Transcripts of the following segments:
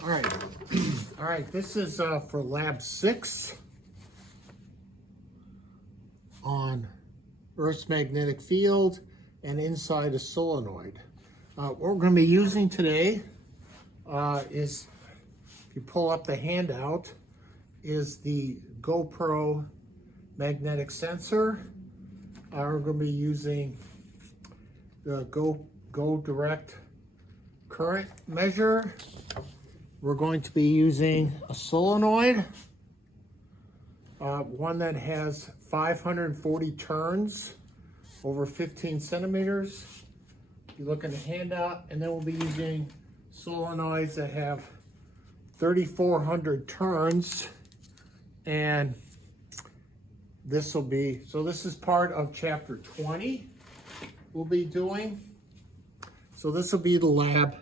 All right, all right, this is for lab 6 on Earth's magnetic field and inside a solenoid. What we're going to be using today is, if you pull up the handout, is the GoPro magnetic sensor. We're going to be using the Go Direct current measure. We're going to be using a solenoid, one that has 540 turns over 15 centimeters. You look in the handout, and then we'll be using solenoids that have 3,400 turns, and this will be, so this is part of chapter 20 we'll be doing. So this will be the lab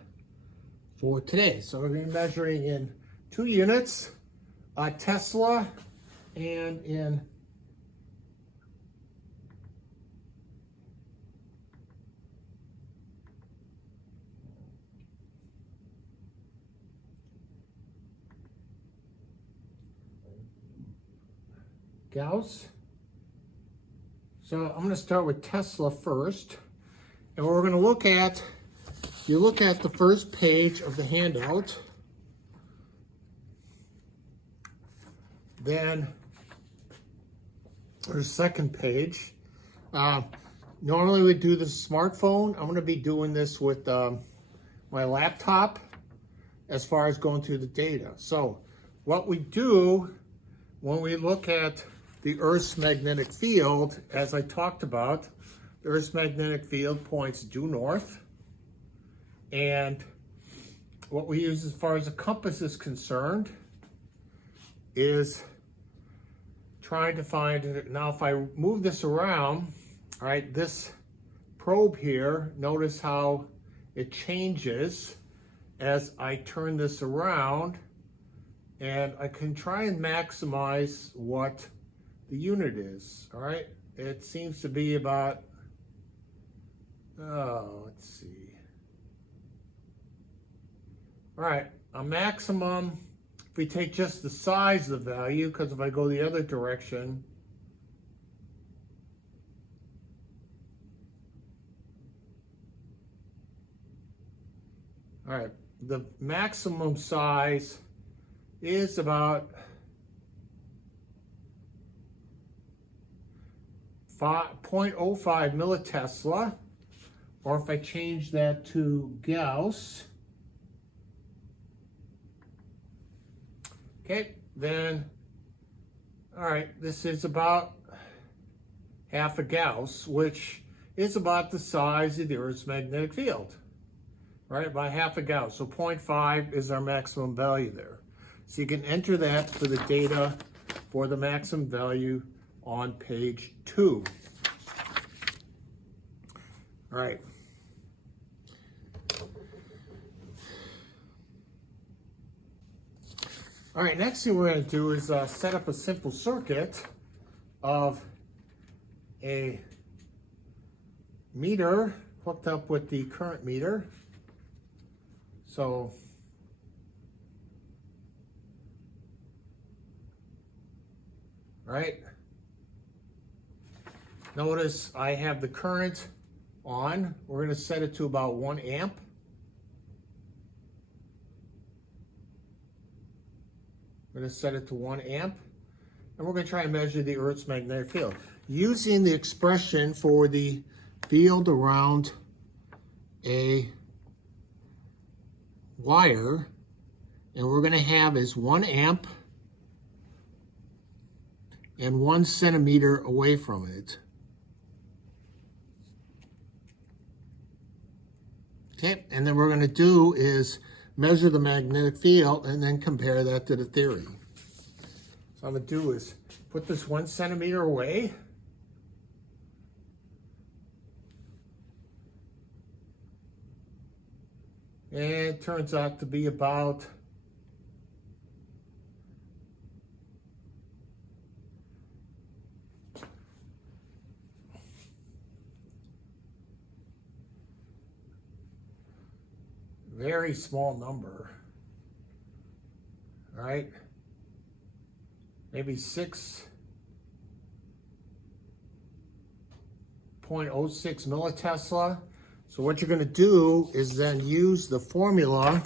for today. So we're going to be measuring in 2 units, Tesla, and in Gauss. So I'm going to start with Tesla first. And we're going to look at, if you look at the first page of the handout, then there's second page. Normally we do the smartphone. I'm going to be doing this with my laptop as far as going through the data. So what we do when we look at the Earth's magnetic field, as I talked about, the Earth's magnetic field points due north. And what we use as far as a compass is concerned is trying to find it. Now, if I move this around, all right, this probe here, notice how it changes as I turn this around, and I can try and maximize what the unit is, all right? It seems to be about, let's see. All right, a maximum, if we take just the size of the value, because if I go the other direction, all right, the maximum size is about 0.05 millitesla, or if I change that to Gauss, okay, then, all right, this is about half a Gauss, which is about the size of the Earth's magnetic field, right, about half a Gauss. So 0.5 is our maximum value there. So you can enter that for the data for the maximum value on page 2. All right. All right, next thing we're going to do is set up a simple circuit of a meter hooked up with the current meter. So right, notice I have the current on. We're going to set it to about 1 amp. We're going to set it to 1 amp, and we're going to try and measure the Earth's magnetic field using the expression for the field around a wire, and we're going to have is 1 amp and 1 centimeter away from it. Okay, and then we're going to do is measure the magnetic field and then compare that to the theory. So I'm going to do is put this 1 centimeter away. And it turns out to be about very small number. all right? Maybe 6.06 millitesla. So what you're going to do is then use the formula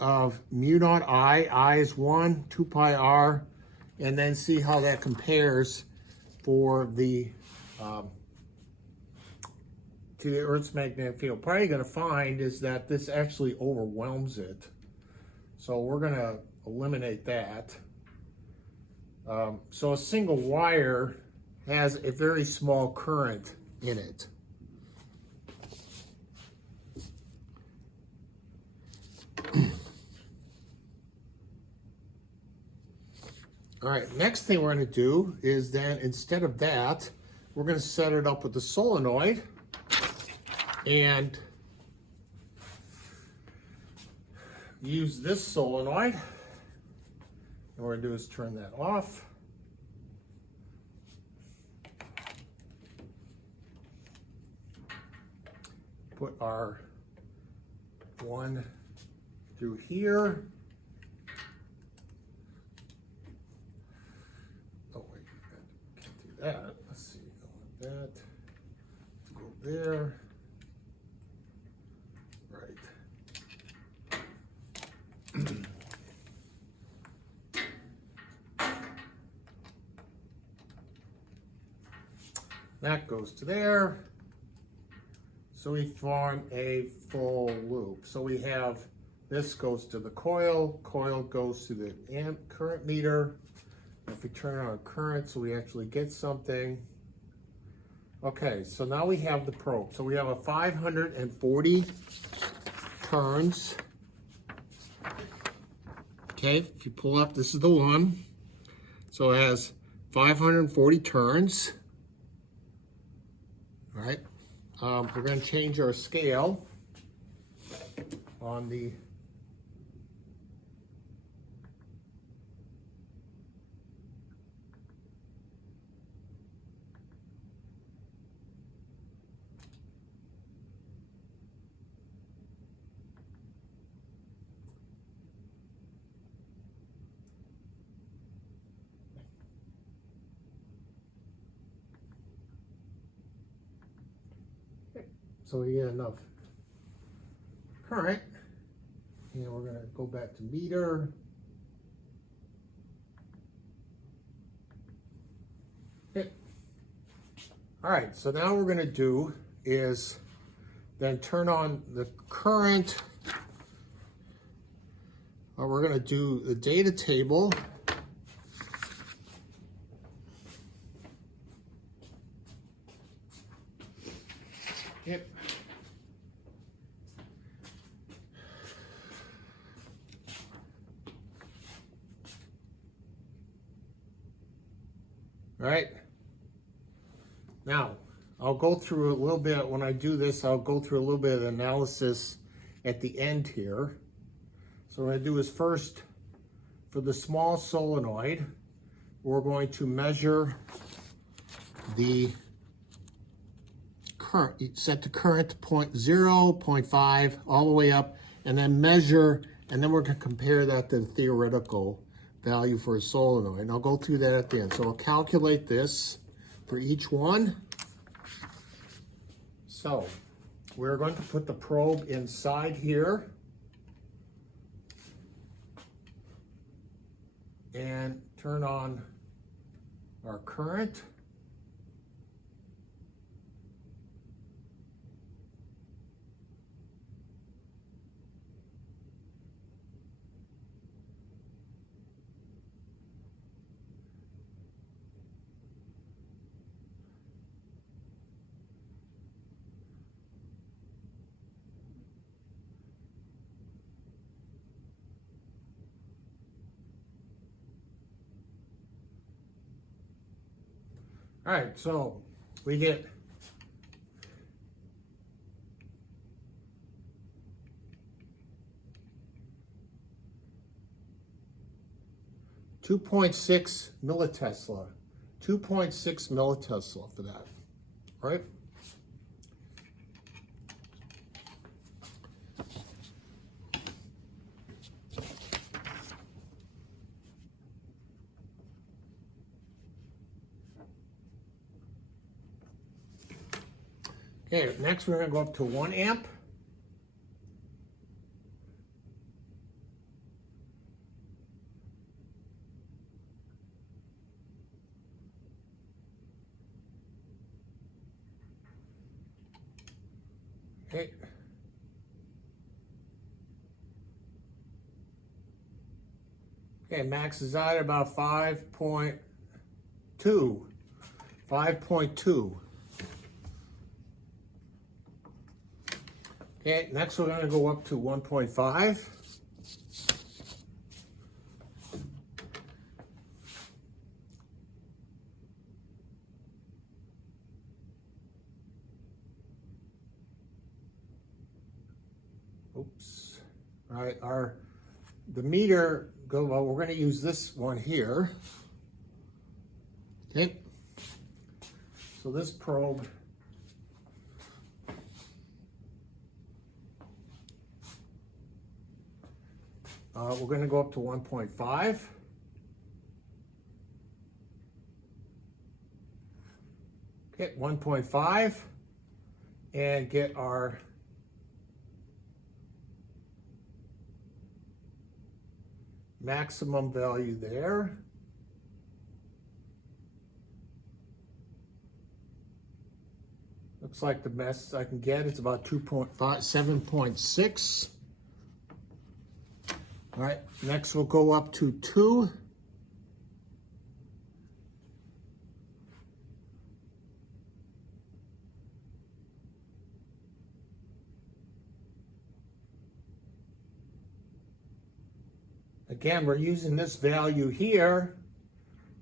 of mu naught I is 1, 2 pi r, and then see how that compares for the to the Earth's magnetic field. Probably you're going to find is that this actually overwhelms it. So we're going to eliminate that. So a single wire has a very small current in it. All right, next thing we're going to do is then, instead of that, we're going to set it up with the solenoid. And use this solenoid. And what we're going to do is turn that off. Put our one through here. Oh wait, can't do that. Let's see, I want that to go there. Right. That goes to there. So we form a full loop. So we have, this goes to the coil, coil goes to the amp current meter. If we turn on our current, so we actually get something. Okay, so now we have the probe. So we have a 540 turns. Okay, if you pull up, this is the one. So it has 540 turns. All right. We're going to change our scale on the so we get enough current, and we're going to go back to meter. Okay. All right, so now what we're going to do is then turn on the current. We're going to do the data table. Yep. All right. Now, I'll go through a little bit, when I do this, I'll go through a little bit of analysis at the end here. So what I do is first, for the small solenoid, we're going to measure the current. Set the current to 0.0, 0.5, all the way up, and then measure, and then we're going to compare that to the theoretical value for a solenoid. And I'll go through that at the end. So I'll calculate this for each one. So we're going to put the probe inside here and turn on our current. All right, so we get 2.6 millitesla. 2.6 millitesla for that, right? Okay, next we're going to go up to 1 amp. Okay. Okay, maxes out at about 5.2. 5.2. Okay, next we're going to go up to 1.5. Oops. All right, the meter well, we're going to use this one here. Okay. So this probe we're going to go up to 1.5. Okay, 1.5 and get our maximum value there. Looks like the best I can get is about 7.6. All right, next we'll go up to 2. Again, we're using this value here,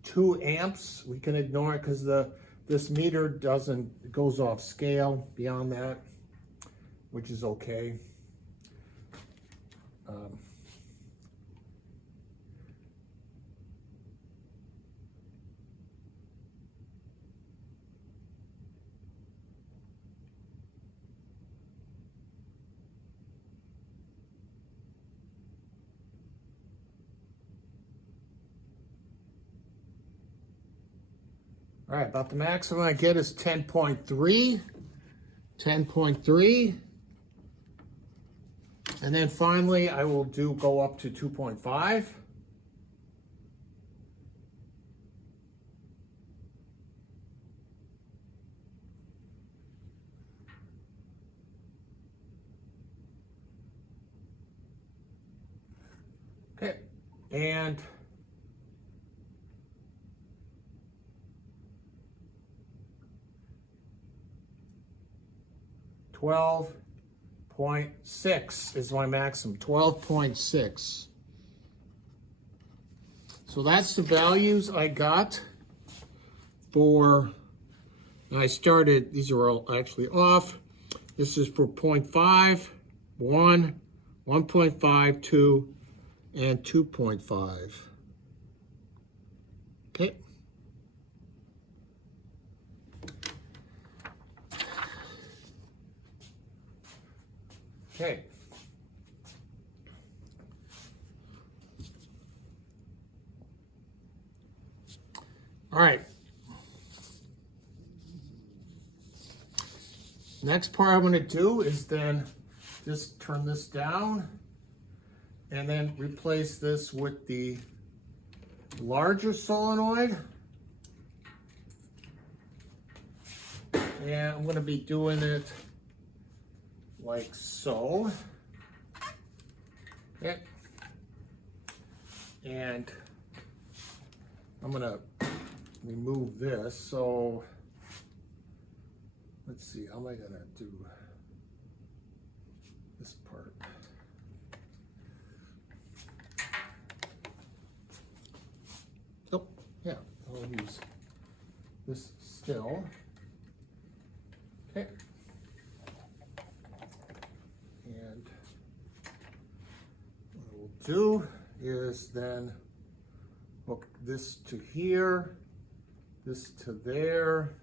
2 amps. We can ignore it because this meter it goes off scale beyond that, which is okay. All right, about the maximum I get is 10.3. 10.3. And then finally, I will go up to 2.5. Okay, and .6 is my maximum, 12.6. So that's the values I got for, and I started, these are all actually off. This is for 0.5, 1, 1.5, 2, and 2.5. Okay. Okay. All right. Next part I'm going to do is then just turn this down and then replace this with the larger solenoid. And I'm going to be doing it like so. Okay. And I'm going to remove this. So let's see, how am I going to do this part? Oh, yeah, I'll use this still. Okay. And what we'll do is then hook this to here, this to there,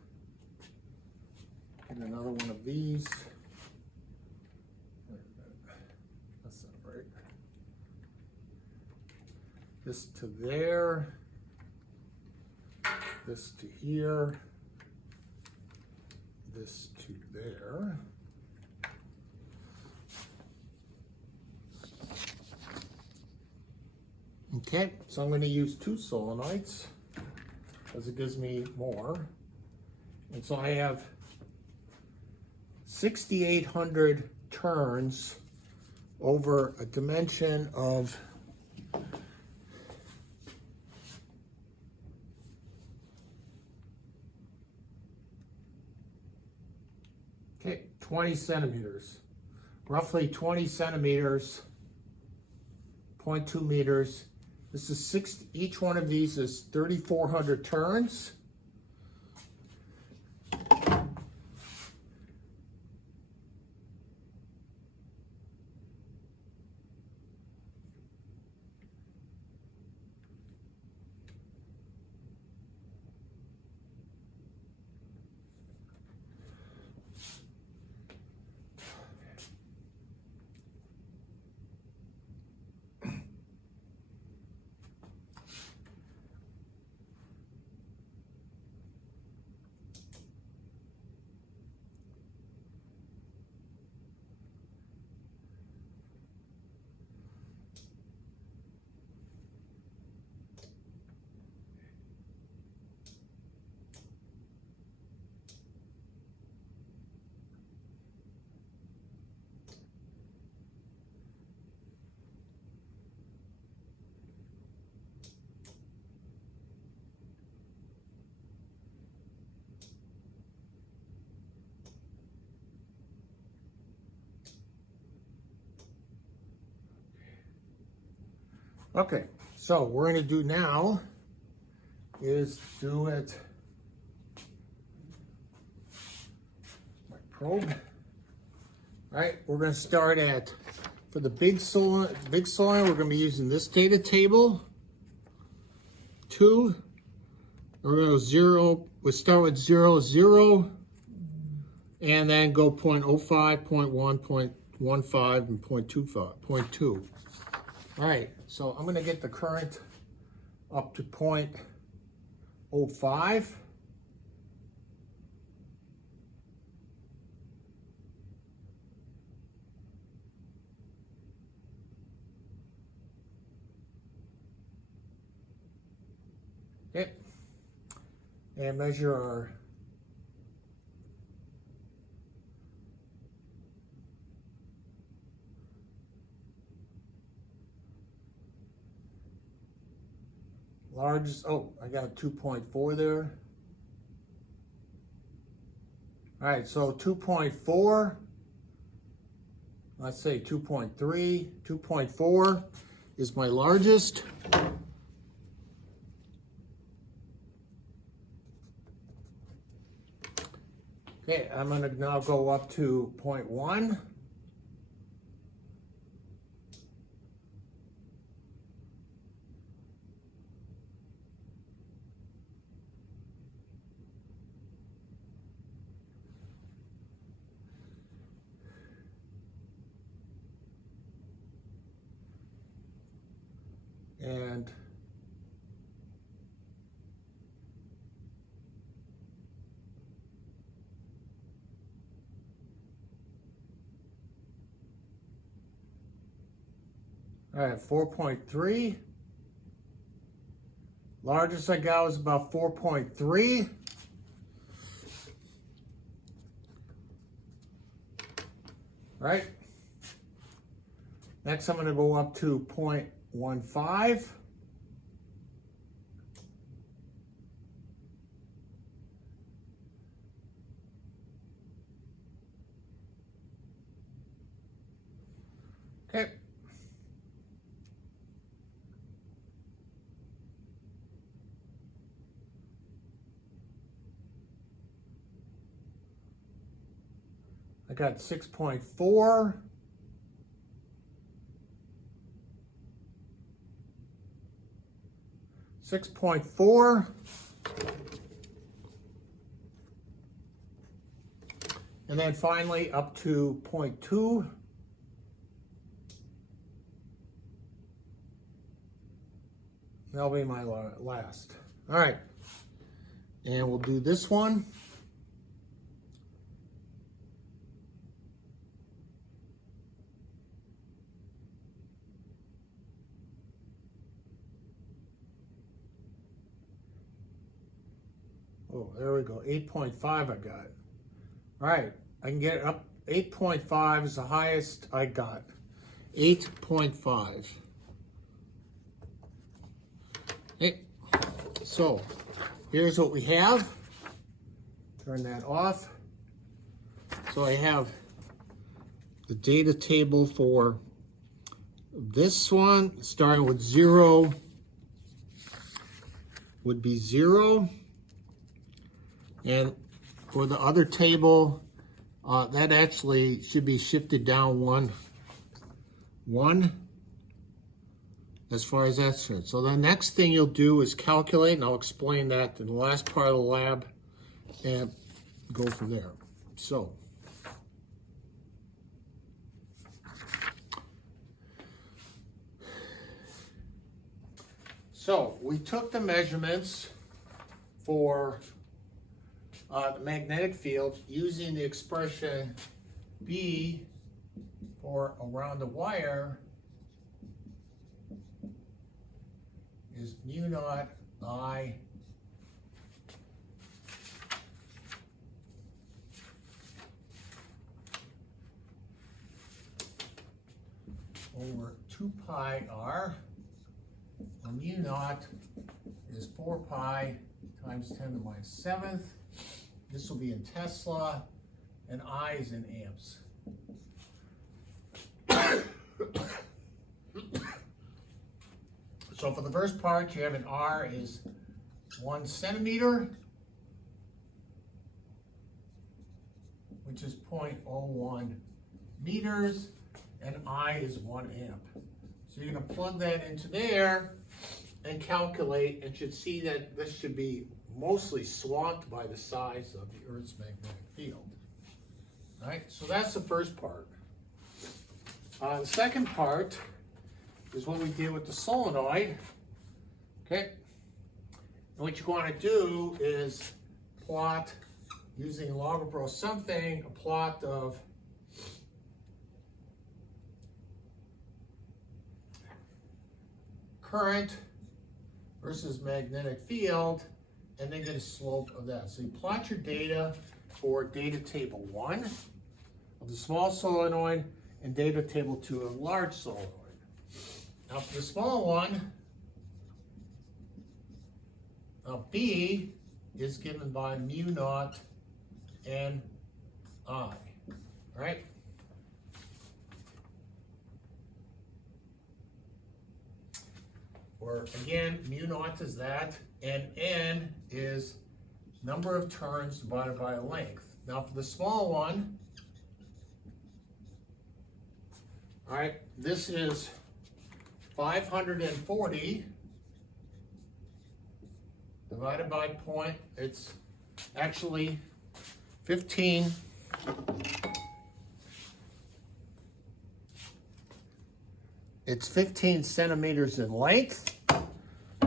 and another one of these. That's not right. This to there, this to here, this to there. Okay, so I'm going to use 2 solenoids because it gives me more. And so I have 6,800 turns over a dimension of 20 centimeters, roughly 20 centimeters, 0.2 meters. This is each one of these is 3,400 turns. Okay, so what we're going to do now is do it. My probe. All right, we're going to start at, for the big solenoid, we're going to be using this data table. 2. We're going to go 0. We'll start with 0, 0, and then go 0.05, 0.1, 0.15, and 0.2. All right, so I'm going to get the current up to 0.05. Okay, and measure our largest. Oh, I got 2.4 there. All right, so 2.4, let's say 2.3, 2.4 is my largest. Okay, I'm going to now go up to 0.1. And all right, 4.3. Largest I got was about 4.3. Right. Next, I'm going to go up to 0.15. Okay. I got 6.4. And then finally up to 0.2. That'll be my last. All right. And we'll do this one. Oh, there we go. 8.5 I got. All right, I can get it up. 8.5 is the highest I got. 8.5. Okay, so here's what we have. Turn that off. So I have the data table for this one, starting with 0 would be 0. And for the other table, that actually should be shifted down one, as far as that's concerned. So the next thing you'll do is calculate, and I'll explain that in the last part of the lab, and go from there. So we took the measurements for the magnetic field using the expression B for around the wire is mu naught I over 2 pi r. Well, mu naught is 4 pi times 10 to the minus 7th. This will be in Tesla, and I is in amps. So for the first part, you have an R is 1 centimeter, which is 0.01 meters, and I is 1 amp. So you're going to plug that into there and calculate, and should see that this should be mostly swamped by the size of the Earth's magnetic field. All right, so that's the first part. The second part is what we did with the solenoid. Okay, and what you want to do is plot, using log of rho something, a plot of current versus magnetic field, and then get a slope of that. So you plot your data for data table 1 of the small solenoid and data table 2 of large solenoid. Now for the small one, B is given by mu naught and I, all right? Or again, mu naught is that, and N is number of turns divided by length. Now for the small one, all right, this is 540 divided by point, it's actually 15. It's 15 centimeters in length.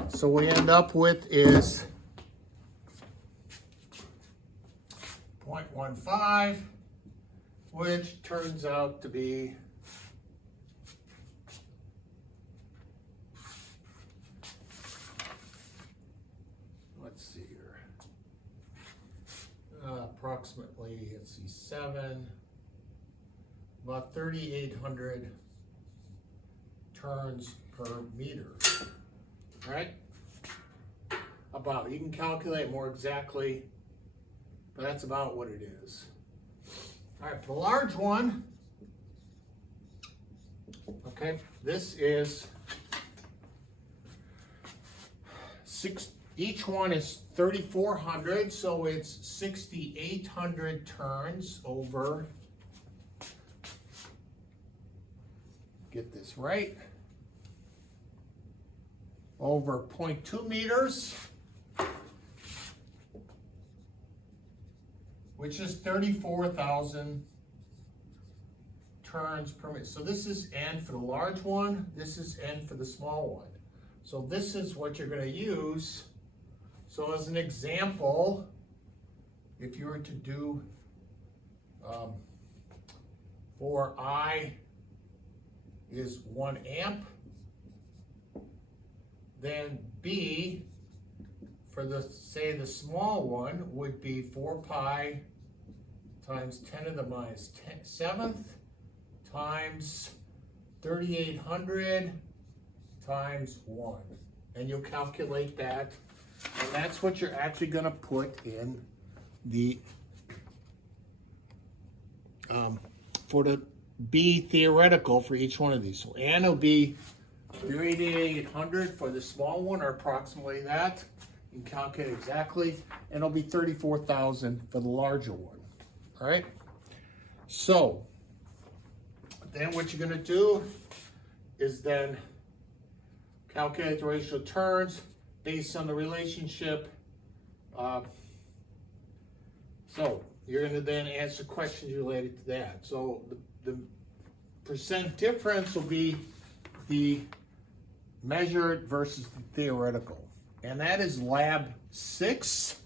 So what we end up with is 0.15, which turns out to be approximately, let's see, 7, about 3,800 turns per meter, right? About, you can calculate more exactly, but that's about what it is. All right, for the large one, okay, this is each one is 3,400, so it's 6,800 turns over, get this right, over 0.2 meters, which is 34,000 turns per minute. So this is N for the large one, this is N for the small one. So this is what you're going to use. So as an example, if you were to do for I is 1 amp, then B for the, say, the small one would be 4 pi times 10 to the minus 7th times 3,800 times 1. And you'll calculate that. And that's what you're actually going to put in the, for the B theoretical for each one of these. So N will be 3,800 for the small one, or approximately that. You can calculate exactly. And it'll be 34,000 for the larger one. All right. So then what you're going to do is then calculate the ratio of turns based on the relationship. So you're going to then answer questions related to that. So the percent difference will be the measured versus the theoretical. And that is lab 6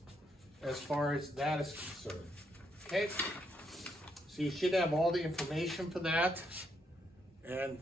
as far as that is concerned. Okay? So you should have all the information for that. And